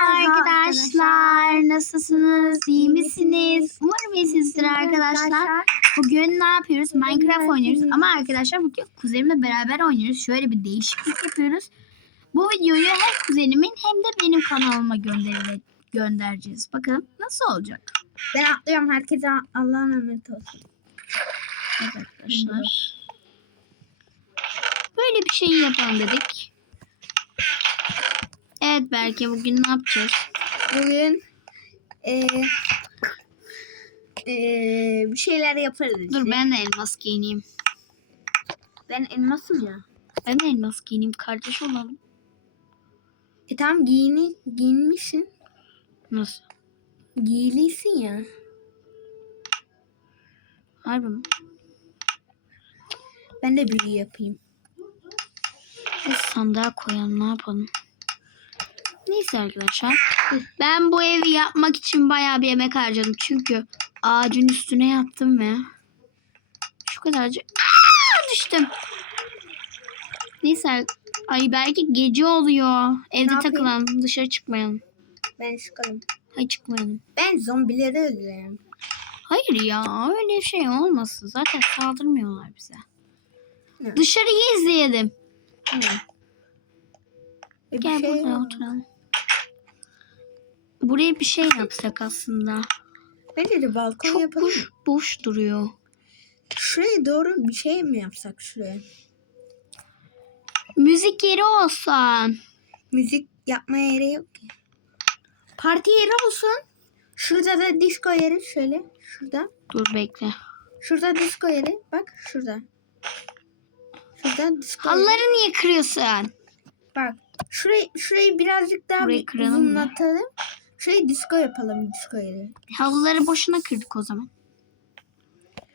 arkadaşlar. Nasılsınız? İyi misiniz? Umarım iyisinizdir arkadaşlar. Bugün ne yapıyoruz? Minecraft oynuyoruz. Ama arkadaşlar bugün kuzenimle beraber oynuyoruz. Şöyle bir değişiklik yapıyoruz. Bu videoyu hem kuzenimin hem de benim kanalıma göndere göndereceğiz. Bakalım nasıl olacak? Ben atlıyorum. Herkese Allah'ın emanet olsun. Evet arkadaşlar. Böyle bir şey yapalım dedik. Evet Berke bugün ne yapacağız? Bugün eee eee bir şeyler yaparız. Dur işte. ben de elmas giyineyim. Ben elmasım ya. Ben de elmas giyineyim. Kardeş olalım. E tamam giyini, giyinmişsin. Nasıl? Giyilisin ya. Harbi mi? Ben de büyü yapayım. Sandığa koyalım ne yapalım. Neyse arkadaşlar. Ben bu evi yapmak için bayağı bir emek harcadım. Çünkü ağacın üstüne yaptım ve şu kadarcık Aa, düştüm. Neyse ay belki gece oluyor. Evde yapayım? takılalım. Dışarı çıkmayalım. Ben çıkalım. Hayır çıkmayalım. Ben zombileri öldürüyorum. Hayır ya öyle şey olmasın. Zaten saldırmıyorlar bize. Ne? Dışarıyı izleyelim. Hı. E, Gel şey burada oturalım. Buraya bir şey yapsak aslında. Bence de balkon Çok yapalım. boş, boş duruyor. Şuraya doğru bir şey mi yapsak şuraya? Müzik yeri olsan. Müzik yapmaya yeri yok ki. Parti yeri olsun. Şurada da disco yeri şöyle. Şurada. Dur bekle. Şurada disco yeri. Bak şurada. Şurada disco yeri. Halıları niye kırıyorsun? Bak. Şurayı, şurayı birazcık daha Burayı bir kıralım mı? Şurayı disco yapalım disco yeri. Halıları boşuna kırdık o zaman.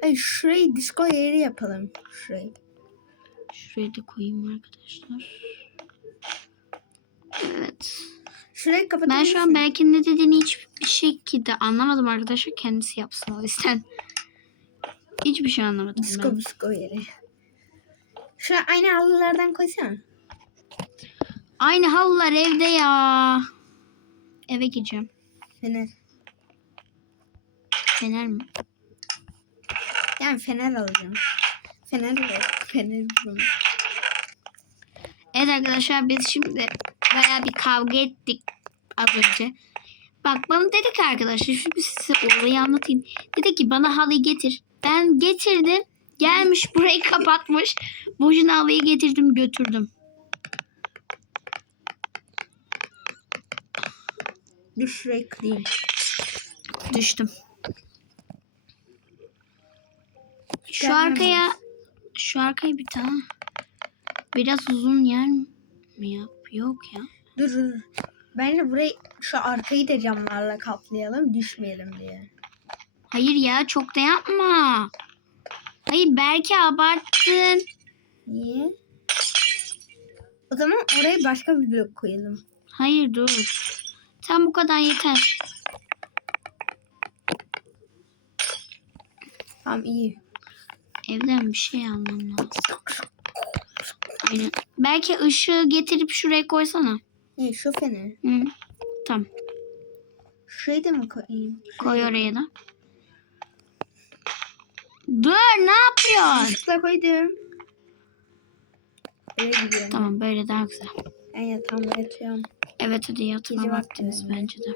Hayır şurayı disco yeri yapalım. Şurayı. Şuraya da koyayım arkadaşlar. Evet. Şurayı kapatabilirsin. Ben şu an belki ne dediğini hiçbir şekilde anlamadım arkadaşlar. Kendisi yapsın o yüzden. Hiçbir şey anlamadım Disco ben. disco yeri. Şuraya aynı halılardan koysana. Aynı halılar evde ya. Eve gideceğim. Fener. Fener mi? Yani fener alacağım. Fener de. Fener bulun. Evet arkadaşlar biz şimdi bayağı bir kavga ettik az önce. Bak bana dedi ki arkadaşlar şimdi size olayı anlatayım. Dedi ki bana halıyı getir. Ben getirdim. Gelmiş burayı kapatmış. Boşuna halıyı getirdim götürdüm. Şurayı kırayım. Düştüm. Şu arkaya şu arkaya bir tane biraz uzun yer mi yap? Yok ya. Dur dur. Bence burayı şu arkayı da camlarla kaplayalım düşmeyelim diye. Hayır ya çok da yapma. Hayır belki abarttın. Niye? O zaman oraya başka bir blok koyalım. Hayır dur. Tam bu kadar yeter. Tamam iyi. Evden bir şey almam lazım. Aynen. Belki ışığı getirip şuraya koysana. Ne şu fener. Hı. Tamam. Şurayı da mı koyayım? Koy oraya da. Dur ne yapıyorsun? Işıkla koydum. Eve gidiyorum. Tamam böyle daha güzel. Ben yatağımda yatıyorum. Evet hadi yatma Gece vaktimiz vakti. bence de.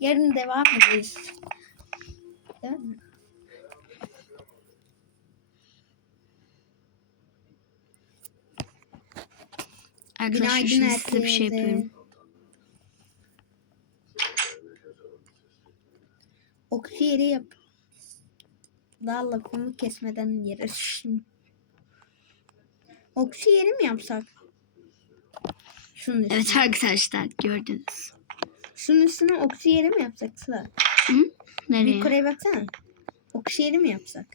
Yarın devam ederiz. Değil mi? Arkadaşlar Günaydın şimdi size bir şey yapıyorum. Oksi yeri yap. Daha lafımı kesmeden yere şimdi. Oksi yeri mi yapsak? Şunun üstüne. Evet arkadaşlar gördünüz. Şunun üstüne oksi yeri mi yapsak Sıla? Hı? Nereye? Kore'ye baksana. Oksi yeri mi yapsak?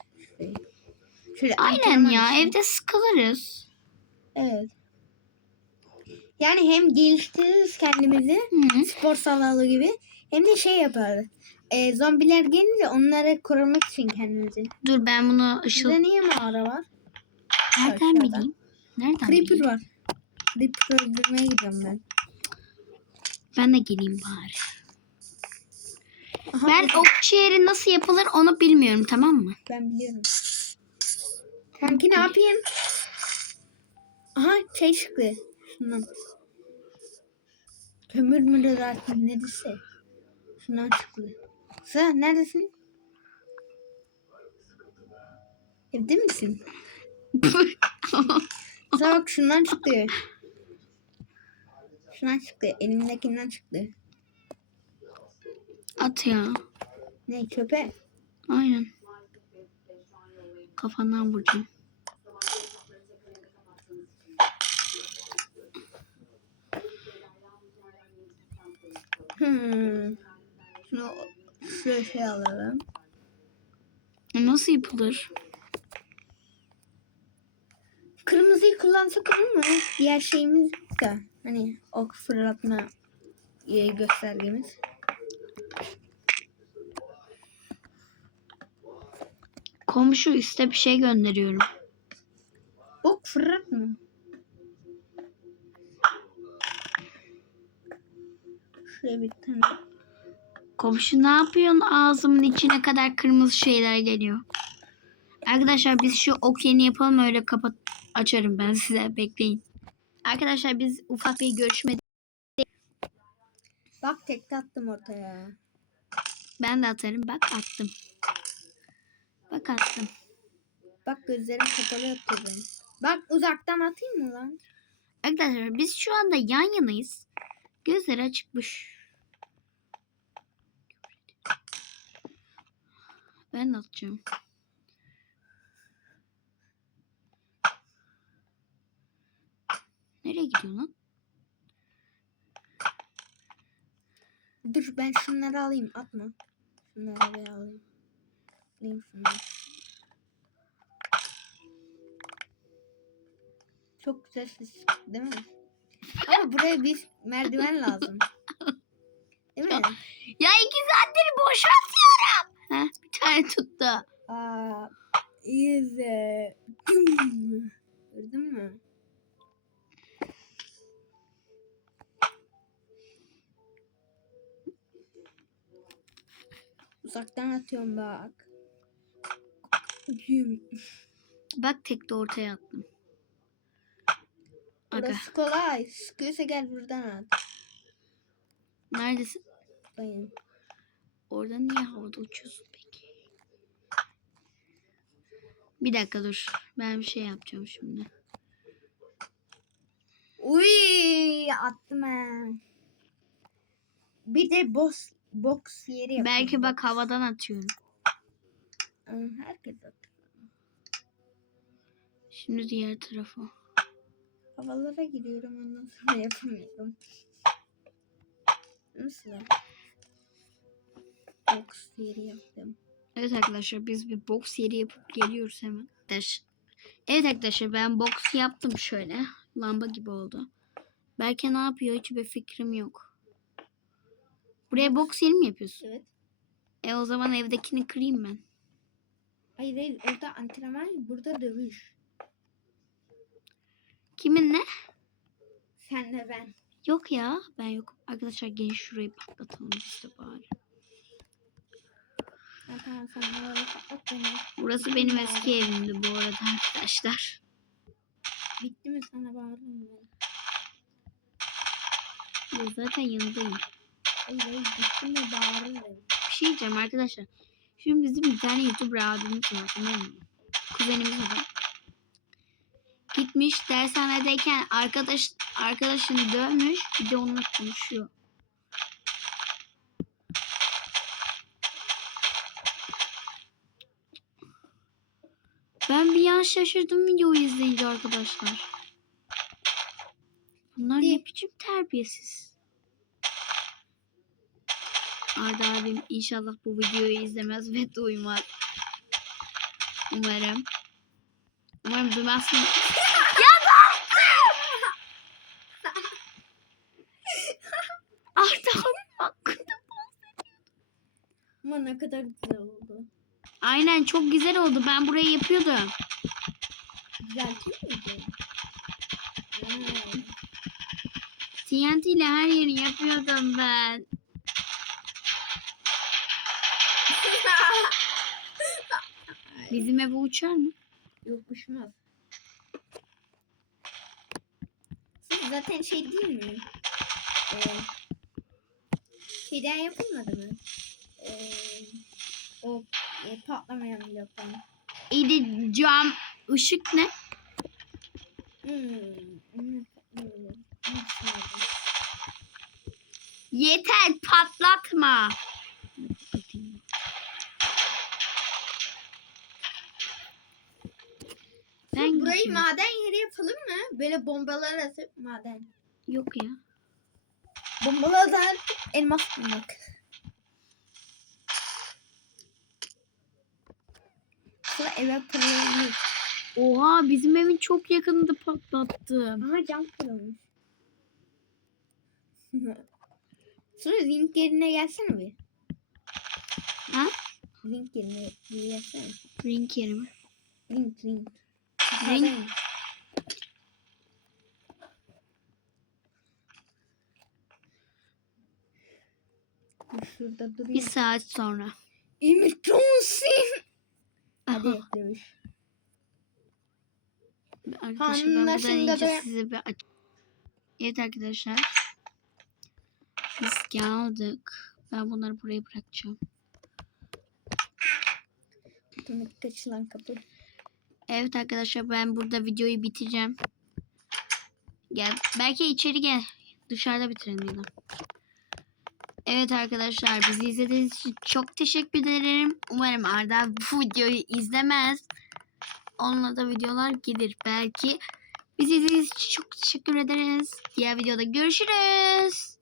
Şöyle Aynen ya için. evde sıkılırız. Evet. Yani hem geliştiririz kendimizi Hı. spor salonu gibi hem de şey yaparız. Ee, zombiler gelince onları korumak için kendimizi. Dur ben bunu ışıl... Şurada niye mağara var? Nereden bileyim? Nereden Creeper bileyim? var. Creeper öldürmeye gidiyorum ben. Ben de geleyim bari. Aha, Ben okçu yeri nasıl yapılır onu bilmiyorum tamam mı? Ben biliyorum. Sanki ne yapayım? Aha şey çıktı. Şundan. Kömür müdür artık neredeyse. Şundan çıktı. Sen neredesin? Evde misin? Sen bak şundan çıktı. Şundan çıktı. Elimdekinden çıktı. At ya. Ne çöpe? Aynen. Kafandan vuracağım. Hmm. Şunu şöyle şey alalım. E, Nasıl yapılır? Kırmızıyı kullansak olur mu? Diğer şeyimiz de hani ok fırlatma göstergemiz. Komşu üste bir şey gönderiyorum. Ok fırlatma. Şuraya bir tane. Komşu ne yapıyorsun? Ağzımın içine kadar kırmızı şeyler geliyor. Arkadaşlar biz şu ok yeni yapalım öyle kapat açarım ben size bekleyin. Arkadaşlar biz ufak bir görüşme Bak tekte attım ortaya. ben de atarım. Bak attım. Bak attım. Bak gözlerim kapalı atıyorum. Bak uzaktan atayım mı lan? Arkadaşlar biz şu anda yan yanayız. Gözleri açıkmış. Ben de atacağım. Nereye gidiyor lan? Dur ben şunları alayım atma. Şunları buraya alayım. Alayım şunları. Çok güzel ses değil mi? Ama buraya bir merdiven lazım. Değil mi? Ya iki saattir boş atıyorum. Heh, bir tane tuttu. Aa, iyice. Gördün mü? Uzaktan atıyorum bak. Bak tek de ortaya attım. Aga, Burası kolay. Sıkıyorsa gel buradan at. neredesin? Bayım. Orada niye havada uçuyorsun peki? Bir dakika dur. Ben bir şey yapacağım şimdi. Uy attım ha. Bir de boss box yeri yapıyorum. Belki bak havadan atıyorum. Herkes atıyor. Şimdi diğer tarafa. Havalara giriyorum ondan sonra yapamıyorum. Nasıl? Box yeri yaptım. Evet arkadaşlar biz bir box yeri yapıp geliyoruz hemen. Evet arkadaşlar ben box yaptım şöyle. Lamba gibi oldu. Belki ne yapıyor hiçbir fikrim yok. Buraya box yeri mi yapıyorsun? Evet. E o zaman evdekini kırayım ben. Hayır hayır orada antrenman burada dövüş. Kiminle? Senle ben. Yok ya ben yok. Arkadaşlar gelin şurayı patlatalım işte bari. Ha, tamam sen de oraya patlat beni. Burası benim eski evimdi bu arada arkadaşlar. Bitti mi sana bağırırım ben. Ya zaten yanındayım. Hayır hayır mi bağırırım. Bir şey diyeceğim arkadaşlar. Şimdi bizim bir tane YouTuber abimiz var tamam mı? Kuzenimiz var. Gitmiş dershanedeyken arkadaş arkadaşını dövmüş bir de onunla konuşuyor. Ben bir an şaşırdım videoyu izleyince arkadaşlar. Bunlar ne biçim terbiyesiz. Arda abim inşallah bu videoyu izlemez ve duymaz. Umarım. Umarım duymazsın. ya Arda abim hakkında. Ama ne kadar güzel oldu. Aynen çok güzel oldu. Ben burayı yapıyordum. Güzel değil miydi? TNT ile her yeri yapıyordum ben. Bizim eve uçar mı? Yok uçmaz. Siz zaten şey değil mi? Ee, şeyden yapılmadı mı? Ee, o e, patlamayan bloktan. İyi de cam, ışık ne? Hmm. düşünmedim. Yeter patlatma. Ben Burayı gidiyorum. maden yeri yapalım mı? Böyle bombalar atıp maden. Yok ya. Bombalar atıp elmas bulmak. Sonra eve kırılabilir. Oha bizim evin çok yakınında patlattım. Ama cam kırılmış. Sonra link yerine gelsene bir. Ha? Link yerine bir gelsene. Ring yerimi. Link link. Link. Şurada Bir duruyor. saat sonra. İmkansız. Hadi eklemiş. Arkadaşlar ben buradan Anlaşıldı iyice be. size bir aç. Evet arkadaşlar. Biz geldik. Ben bunları buraya bırakacağım. Otomatik açılan kapı. Evet arkadaşlar ben burada videoyu bitireceğim. Gel. Belki içeri gel. Dışarıda bitirelim ya da. Evet arkadaşlar bizi izlediğiniz için çok teşekkür ederim. Umarım Arda bu videoyu izlemez. Onunla da videolar gelir belki. Bizi izlediğiniz için çok teşekkür ederiz. Diğer videoda görüşürüz.